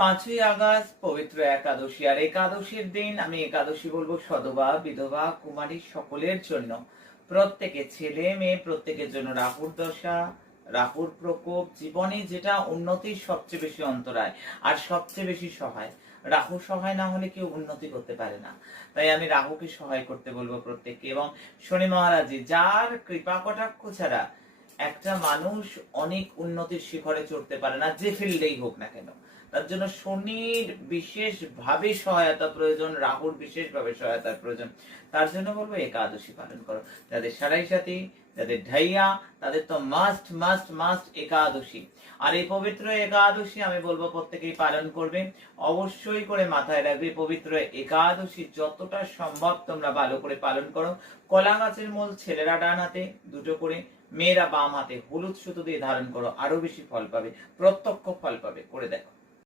5ই August পবিত্র একাদশী। আর একাদশীর দিন আমি একাদশী বলবো সধবা, বিধবা, কুমারী সকলের জন্য, প্রত্যেকে, ছেলে মেয়ে প্রত্যেকের জন্য রাহুর দশা, রাহুর প্রকোপ, জীবনে যেটা উন্নতির সবচেয়ে বেশি অন্তরায় আর সবচেয়ে বেশি সহায়। রাহু সহায় না হলে কেউ উন্নতি করতে পারে না, তাই আমি রাহুকে সহায় করতে বলবো প্রত্যেককে। এবং শনি মহারাজ, যার কৃপা কটাক্ষ ছাড়া একটা মানুষ অনেক উন্নতির শিখরে চড়তে পারে না, যে ফিল্ডেই হোক না কেন। তার জন্য শনির বিশেষভাবে সহায়তা প্রয়োজন, রাহুর বিশেষভাবে সহায়তার প্রয়োজন। তার জন্য বলবো একাদশী পালন করো। যাদের সারাই সাথী, যাদের ঢাইয়া, তাদের তো মাস্ট মাস্ট মাস্ট একাদশী। আর এই পবিত্র একাদশী আমি বলবো প্রত্যেকেই পালন করবে। অবশ্যই করে মাথায় রাখবে, পবিত্র একাদশী যতটা সম্ভব তোমরা ভালো করে পালন করো। কলা গাছের মূল ছেলেরা ডান হাতে দুটো করে, মেয়েরা বাম হাতে হলুদ সুতো দিয়ে ধারণ করো, আরো বেশি ফল পাবে, প্রত্যক্ষ ফল পাবে। করে দেখো।